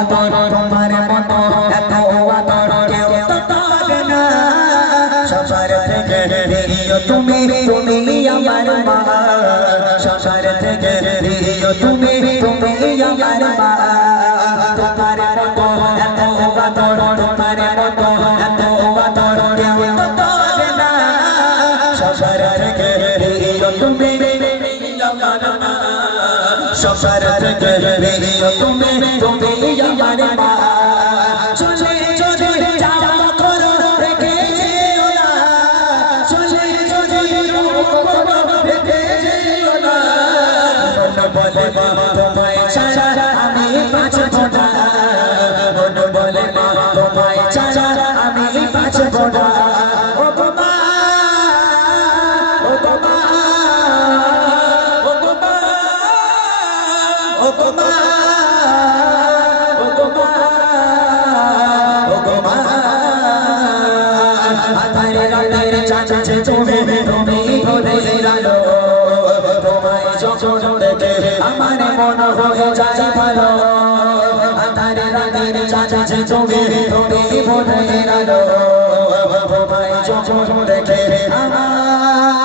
আদর তোমার মতো এত আদর কেউ তো পাবে না সবার থেকে প্রিয় তুমি তুমি আমার মা সবার থেকে প্রিয় তুমি তুমি আমার মা তোমার মতো এত আদর তোমার মতো এত আদর কেউ তো পাবে না সবার থেকে প্রিয় তুমি আমার মা সবার থেকে প্রিয় তুমি তুমি আমার মা চলে চলে যাওয়া করো রেখে যেও না চলে চলে যাওয়া করো রেখে যেও না মন বলে মা তোমায় ছাড়া আমি বাঁচব না মন বলে মা তোমায় ছাড়া আমি বাঁচব না ও গো মা ও গো মা ও গো মা ও গো মা ও গো মা ও গো মা আধারে রাতের চাঁদে তুমি তুমি ভোরের আলো তোমায় যখন দেখে আমার মন হয়ে যায় ভালো আধারে রাতের চাঁদে তুমি তুমি ভোরের আলো তোমায় যখন দেখে আমার